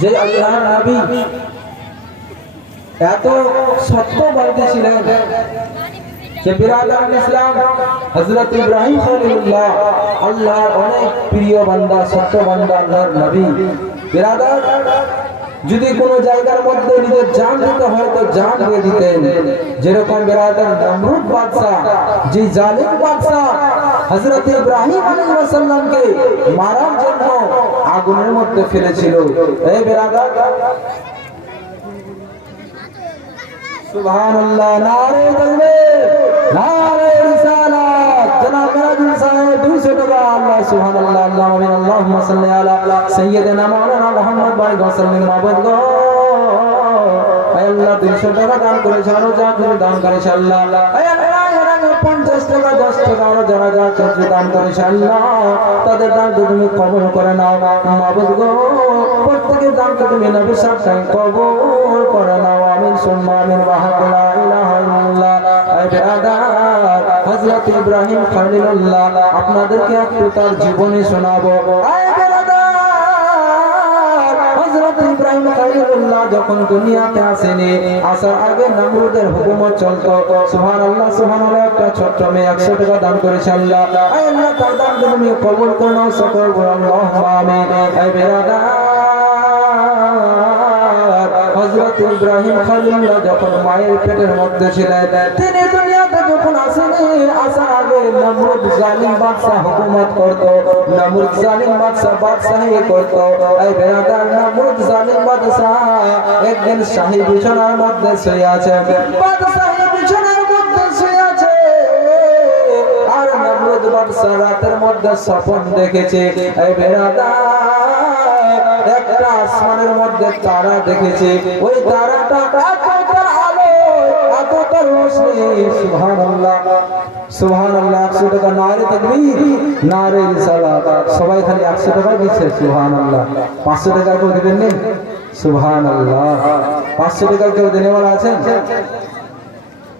যে আল্লাহ নবী এত সত্যবাদী ছিলেন যে বিরাদার ইসলাম, হযরত ইব্রাহিম খলিলুল্লাহ, আল্লাহর অনেক প্রিয় বান্দা, সত্য বান্দা, আল্লাহর নবী। বিরাদার, যদি কোনো জায়গার মধ্যে নিজের জান দিতে হয়, তো জান দিয়ে দিতেন। যেরকম বেরাদার নমরুদ বাদশাহ, যে জালিম বাদশাহ, হযরত ইব্রাহিম আলাইহিস সালামকে মারার জন্য আগুনের মধ্যে ফেলেছিল। এই 200 টাকা আল্লাহ সুবহানাল্লাহ, আল্লাহ আমিন, আল্লাহুম্মা সাল্লি আলা সাইয়্যিদিনা মাওলানা মুহাম্মদ বাই ওয়াসাল্লাম মাবুদ গো আল্লাহ 200 টাকা দান করেছে আরও যা দান করেছে, আল্লাহ। আল্লাহ 50 টাকা 10 টাকা আরও যারা যা কিছু দান করেছে আল্লাহ তাদের দান তুমি কবুল করে নাও। মাবুদ গো, প্রত্যেকের দানকে তুমি নবী সাহেব কবুল করে নাও। আমিন, সুম্মা, আমিন ওয়াহাকুলা ইলাহা ইল্লাল্লাহ। আয় বেরাদার হযরত ইব্রাহিম খলিলুল্লাহ, আপনাদেরকে একটু তার জীবনী শোনাবো। হযরত ইব্রাহিম খলিলুল্লাহ যখন দুনিয়াতে আসেনি, আসার আগে নামরুদের হুকুমত চলত, সুবহানাল্লাহ সুবহানাল্লাহ, একটা ছোট্ট মেয়ে 100 টাকা দান করেছে আল্লাহ। আয় আল্লাহ, তার দান তুমি কবুল করো, সকল আল্লাহ আমিন। আয় বেরাদার। হযরত ইব্রাহিম খলিলুল্লাহ যখন মায়ের পেটের মধ্যে ছিলেন, তিনি দুনিয়াতে যখন আসেনি, আসার আগে নমরুদ জালিম বাদশা হুকুমত করত, নমরুদ জালিম বাদশা বাদশাহী করত, এই বেরাদার নমরুদ জালিম বাদশা একদিন শাহী বিছানার মধ্যে শুয়ে আছে, বাদশাহী রাতের মধ্যে স্বপ্ন দেখেছে, এই বেরাদার একটা আসমানের মধ্যে তারা দেখেছে, ওই তারাটা এতটা আলো, এতটা রোশনি, সুবহানাল্লাহ সুবহানাল্লাহ 100 টাকা সবাই খালি 100 টাকা দিচ্ছে, সুবহানাল্লাহ। 500 টাকা কেউ দিবেন নি? সুবহানাল্লাহ। 500 টাকা কেউ আছেন?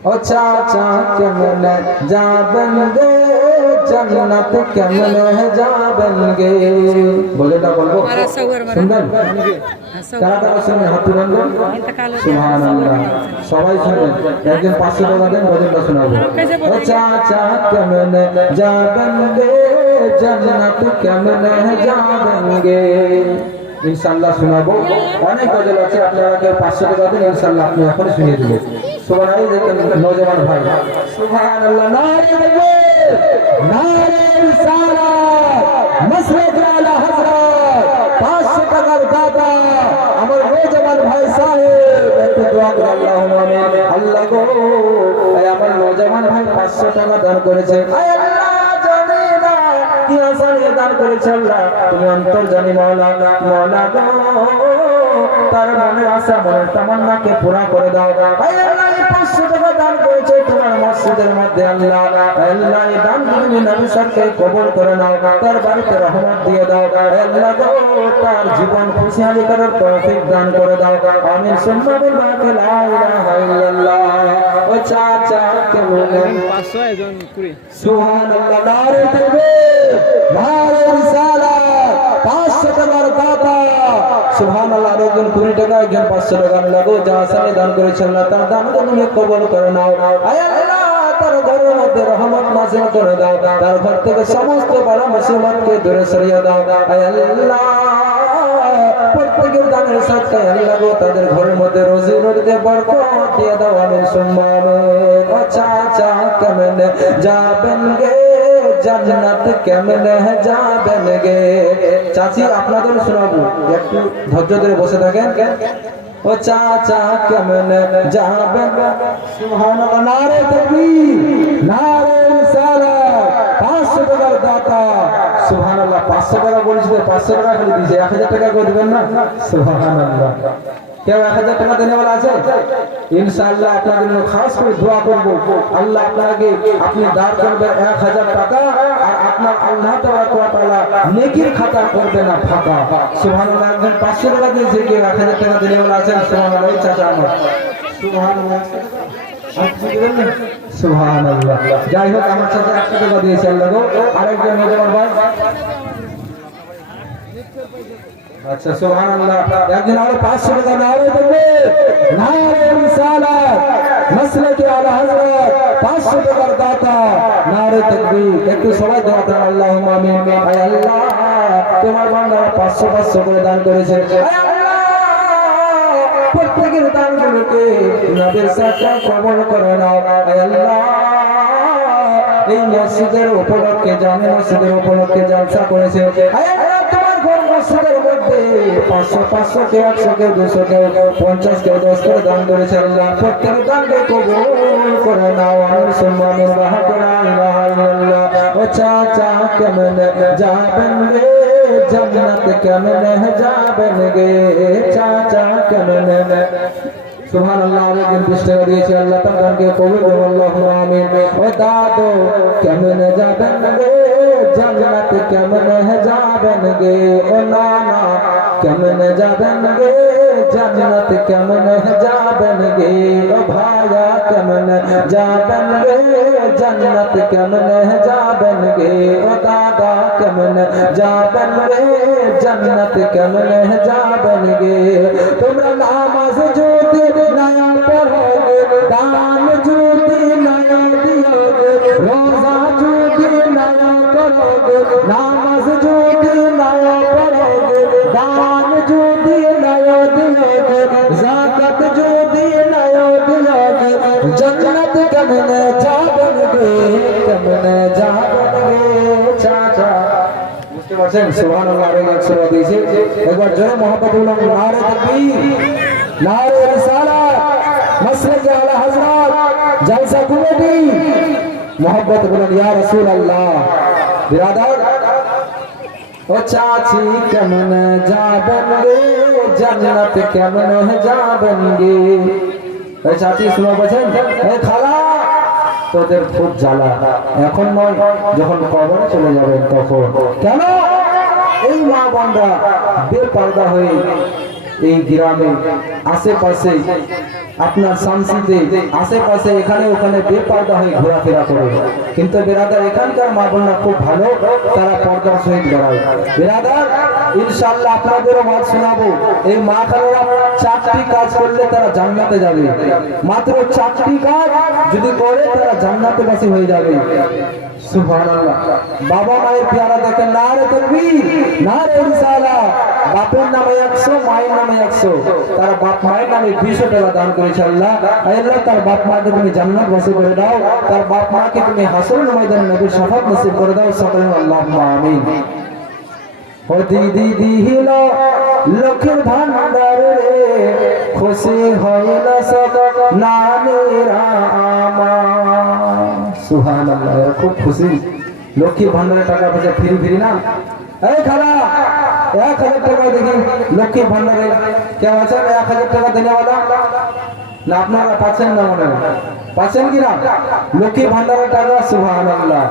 ও চাচা কেমনে যাবেন গে জন্নত কেমনে যাবেন গে বলে না বলব শুনবেন কারা কারা শুনবেন হাত তুলেন সুবহানাল্লাহ সবাই শুনবেন একজন পাঁচশো টাকা দেন বজনটা শোনাবো ও চাচা কেমনে যাবেন গে জন্নত কেমনে যাবেন গে ইনশাআল্লাহ শোনাবো অনেক গজল আছে আপনারা কেউ পাঁচশো টাকা দিন ইনশাআল্লাহ আপনি এখন শুনিয়ে দেবেন সুবহান এই দেখেন নওজওয়ান ভাই। সুবহানাল্লাহ নারে তাকবীর নারে রিসালাত মাসরাত আলা হযরত পাঁচশো টাকার দাদা আমার নওজওয়ান ভাই সাহেব একটু দোয়া করে আল্লাহুম্মা আমিন। আল্লাহ গো এই আমার নওজওয়ান ভাই পাঁচশো টাকা দান করেছে। আয় আল্লাহ জানি না কি আসানে দান করেছে আল্লাহ। তুমি অন্তর জানি মাওলা মাওলা গো। তার মনের আশা মনের তামান্নাকে পুরা করে দাও। ভাই, আল্লাহ এই 500 টাকা দান করেছে তোমার মসজিদের মধ্যে, আল্লাহ। আল্লাহ এই দান তুমি নবী সাহেবকে কবুল করে নাও, তার বাড়িতে রহমত দিয়ে দাও। আল্লাহ গো, তার জীবন খুশহালি করার তৌফিক দান করে দাও। আমিন, সুম্মা বিল বাকি লা ইলাহা ইল্লাল্লাহ। চাচা কেমন পাঁচশো একজন কুড়ি। সুবহানাল্লাহ নারে তাকবীর নারে রিসালাত 500 টাকার দাতা। সুবহানাল্লাহ আর একজন 20 টাকা একজন 500 টাকা লাগো। যা আসানে দান করেছেন আল্লাহ তার দানকে তুমি কবুল করে নাও। তার ঘরের মধ্যে রহমত নাযিল করে দাও। তার ঘর থেকে সমস্ত বড় মুসিবতকে দূরে সরিয়ে দাও। আল্লাহ প্রত্যেকের দানের সাথে আল্লাহ তাদের ঘরের মধ্যে রোজি রোজিতে বরকত দিয়ে দাও আমি আচ্ছা কেমনে যাবেন গে? জান্নাত কেমনে যাবেন গে? চাচি, আপনাদের শোনাবো, একটু ধৈর্য ধরে বসে থাকেন। ও চাচা কেমনে যাবেন? সুবহানাল্লাহ, নারে তাকবীর, নারে রিসালাত 500 টাকার দাতা। সুবহানাল্লাহ 500 টাকা বলেছিল 500 টাকা খালি দিয়েছে 1000 টাকা করে দিবেন না? সুবহানাল্লাহ। কেউ এক হাজার টাকা দেনেওয়ালা আছে? ইনশাআল্লাহ আপনার জন্য খাস করে দোয়া করব। আল্লাহ আপনাকে আপনি দাঁড় করবেন এক হাজার টাকা আর আপনার আল্লাহ তালা নেকির খাতা করবে না ফাঁকা। সুহান একজন পাঁচশো টাকা দিয়েছে কেউ এক হাজার টাকা দেনেওয়ালা আছে সুহান আল্লাহ চাচা আমার সুহান আল্লাহ যাই হোক, আমার সাথে একটা টাকা দিয়েছে, আল্লাহ আরেকজন হতে আচ্ছা সুবহানাল্লাহ। একজন আরও 500 টাকা নারে দেবে নারে রিসালাত মাসলাকে আলা হযরত 500 টাকার দাতা নারে তাকবীর। একটু সবাই করেন, আল্লাহুম্মা আমিন। আয় আল্লাহ, তোমার বান্দারা 500 500 করে দান করেছে। আয় আল্লাহ, প্রত্যেকের দানগুলোকে নবীর সাথে কবল করে নাও। আয় আল্লাহ, এই মসজিদের উপলক্ষে, জামে মসজিদের উপলক্ষে জলসা করেছে। আয় আল্লাহ, তোমার ঘর মসজিদের মধ্যে পাঁচশো পাঁচশো কেউ একশো কেউ দুশো কেউ পঞ্চাশ কেউ দশ করে দান করেছে আল্লাহ। প্রত্যেক দানকে কবুল করে নাও আমি সম্মানের বাহা করে ইলাহা ইল্লাল্লাহ ও চাচা কেমন যাবেন রে? জন্নত কেমন যাবেন গে? চাচা কেমন? সুবহান আল্লাহ আলাইকুম পৃষ্ঠা দিয়েছে আল্লাহ তাআলাকে কবুল করুন আল্লাহুম্মা আমিন। ও দাদো কেমন যাবেন গে জান্নাত কেমন যাবেন গে ও নানা কেমন যাবেন গে জান্নাত কেমন যাবেন গে ও ভায়া কেমন যাবেন গে জান্নাত কেমন যাবেন গে ও দাদা কেমন যাবেন রে জান্নাত কেমন যাবেন গে তোমরা নামাজ যদি নয়া পড়োগে দান যদি নয়া দিওগে নয়া করোগে নামাজ যদি নয়া পড়োগে দান যদি নয়া দিওগে যাকাত যদি নয়া দিওগে জান্নাত কেমন যাবেন গে কেমন যাবেন গে চাচা বুঝতে পারছেন সুবহানাল্লাহ আরও একশো টাকা দিয়েছে একবার জোরে মোহাম্মদ বললাম নারে তাকবীর নারে রিসালাত মাসলাকে আলা হযরত জলসা কমিটি মোহাম্মদ বলেন ইয়া রাসূলুল্লাহ বিরাদার ও চাচি কেমন যাবেন গে জান্নাত কেমন যাবেন গে এই চাচি, শুনে বলছেন এই খালা, তোদের খুব জ্বালা। এখন নয়, যখন কবরে চলে যাবেন তখন। কেন? এই মা বোনরা বেপর্দা হয়ে এই গ্রামে, আশেপাশে, আপনার শামসিতে আশেপাশে এখানে ওখানে বেপর্দা হয়ে ঘোরাফেরা করে। কিন্তু বেরাদার এখানকার মা বোনরা খুব ভালো, তারা পর্দার সহিত বেড়ায়। বেরাদার ইনশাল্লাহ আপনাদেরও মত শোনাবো। এই মা খালেরা চারটি কাজ করলে তারা জান্নাতে যাবে। মাত্র চারটি কাজ যদি করে, তারা জান্নাতে বাসী হয়ে যাবে। বাবা মায়ের পেয়ারা দেখেন না রে তকবীর না রে রিসালা। বাপের নামে একশো, মায়ের নামে একশো। তারা বাপ মায়ের নামে দুইশো টাকা দান করেছে আল্লাহ। আল্লাহ, তার বাপ মাকে তুমি জান্নাত বাসী করে দাও। তার বাপ মাকে তুমি হাসর ময়দান নবীর শপথ নসিব করে দাও। সকলে আল্লাহ আমিন। ও দিদি দিহিল, লক্ষ্মীর ভান্ডার রে, খুশি হইল সুবহানাল্লাহ, এরা খুব খুশি। লক্ষ্মীর ভান্ডারের টাকা পয়সা ফিরি ফিরি না? এই খালা! এক হাজার টাকা দেখেন লক্ষ্মী ভান্ডারে কেউ আছেন? এক হাজার টাকা দেনেওয়ালা না আপনারা পাচ্ছেন না মনে হয়। পাচ্ছেন কি না? লক্ষ্মী ভান্ডারের টাকা সুহান আল্লাহ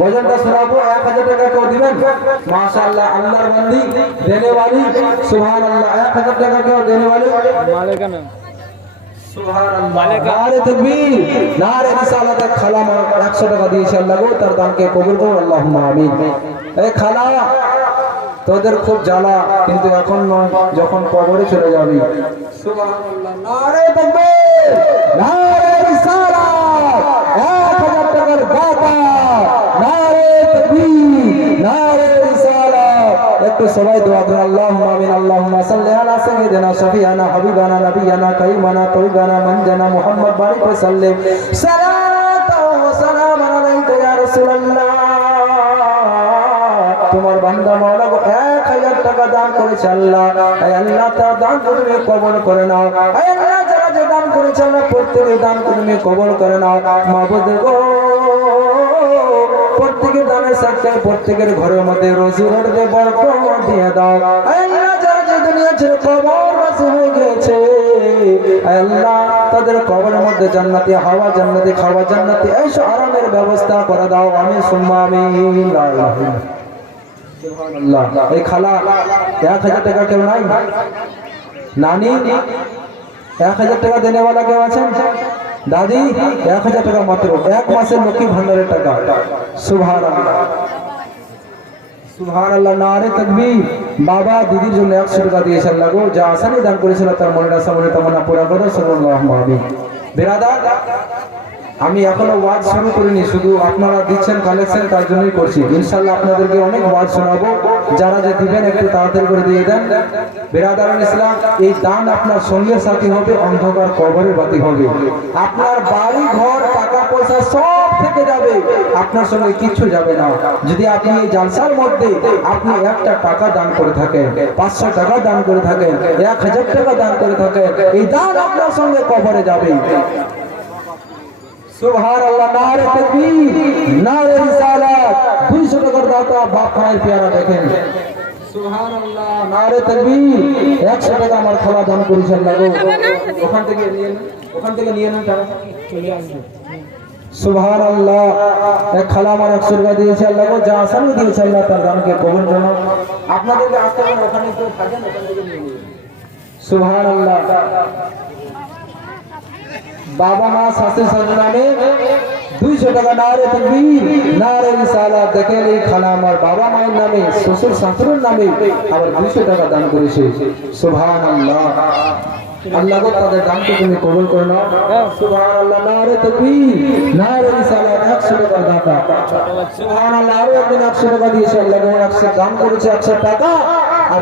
গজনটা শোনাবো এক হাজার টাকা কেউ দিবেন? মাশাল্লাহ আল্লাহর বান্দি দেনেওয়ালি সুহান আল্লাহ এক হাজার টাকা কেউ দেনেওয়ালি? একশো টাকা দিয়েছে আল্লাহ তার দামকে কবুল করুন আল্লাহ আমিন। খালা তোদের খুব জ্বালা কিন্তু এখন নয় যখন কবরে চলে যাবি। সুবহানাল্লাহ। নারে তাকবীর নারে রিসালাত 1000 টাকার দাতা নারে তাকবীর নারে রিসালাত একটু সবাই দোয়া করেন আল্লাহুম্মা আমিন আল্লাহুম্মা সাল্লি আলা সাইয়্যিদিনা শাফিয়ানা হাবিবানা নাবিয়ানা কাইমানা তাইবানা মানজানা মুহাম্মদ বারিক ওয়া সাল্লিম। সালাতু ওয়া সালামু আলাইকা ইয়া রাসূলুল্লাহ। প্রত্যেকের ঘরের মধ্যে রোজি রোডে বরকত দিয়ে দাও। আল্লাহ কবর হয়ে গেছে তাদের কবরের মধ্যে জান্নাতি হাওয়া, জান্নাতি খাওয়া, জান্নাতি এইসব আরামের ব্যবস্থা করে দাও। আমি সুম্মা লা ইলাহা ইল্লাল্লাহ। সুবহানাল্লাহ। এই খালা, এক হাজার টাকা কেউ নাই? নানি, এক হাজার টাকা দেনেওয়ালা কেউ আছেন? দাদি, এক হাজার টাকা মাত্র, এক মাসের লক্ষ্মী ভান্ডারের টাকা। সুভান সুবহান আল্লাহ নারে তাকবীর। বাবা, দিদির জন্য একশো টাকা দিয়েছে আল্লাহ যা আসানি দান করেছিল তার মনের আশা মনে তামান্না পুরা করো। বেরাদার। আমি এখনও ওয়াজ শুরু করিনি, শুধু আপনারা দিচ্ছেন কালেকশন তার জন্যই করছি। ইনশাল্লাহ আপনাদেরকে অনেক ওয়াজ শোনাবো। যারা যে দিবেন, একটু তাড়াতাড়ি করে দিয়ে দেন। বেরাদারুল ইসলাম, এই দান আপনার সঙ্গে সাথী হবে, অন্ধকার কবরের বাতি হবে। আপনার বাড়ি, ঘর, টাকা পয়সা সব থেকে যাবে। আপনার সঙ্গে কিচ্ছু যাবে না। যদি আপনি এই জালসার মধ্যে আপনি একটা টাকা দান করে থাকেন, পাঁচশো টাকা দান করে থাকেন, এক হাজার টাকা দান করে থাকেন, এই দান আপনার সঙ্গে কবরে যাবে। সুবহান আল্লাহ নারে তাকবীর, নারে রিসালাত। 200 টাকার দাতা বাপ ভাইয়ের পেয়ারা দেখেন। সুবহান আল্লাহ নারে তাকবীর। 100 টাকা আমার খালা দান লাগো ওখান থেকে ওখান থেকে নিয়ে নেন আল্লাহ এক খালা আমার 100 টাকা দিয়েছে আল্লাহ গো, যা আসামি দিয়েছে আল্লাহ তার দানকে আসতে ওখানে সুবহান আল্লাহ বাবা মা শাশুড়ি শাশুড়ি নামে দুইশো টাকা নারে তকবীর, নারে রিসালা দেখেন এই খানা আমার বাবা মায়ের নামে, শ্বশুর শাশুড়ির নামে আবার দুইশো টাকা দান করেছে। সুবহান আল্লাহ তাদের দানকে তুমি কবুল করে নাও। সুবহান আল্লাহ নারে তকবীর, নারে রিসালা একশো টাকা দাতা। সুবহান আল্লাহ আরও একদিন একশো টাকা দিয়েছে। আল্লাহ গো, একশো দান করেছে, একশো টাকা।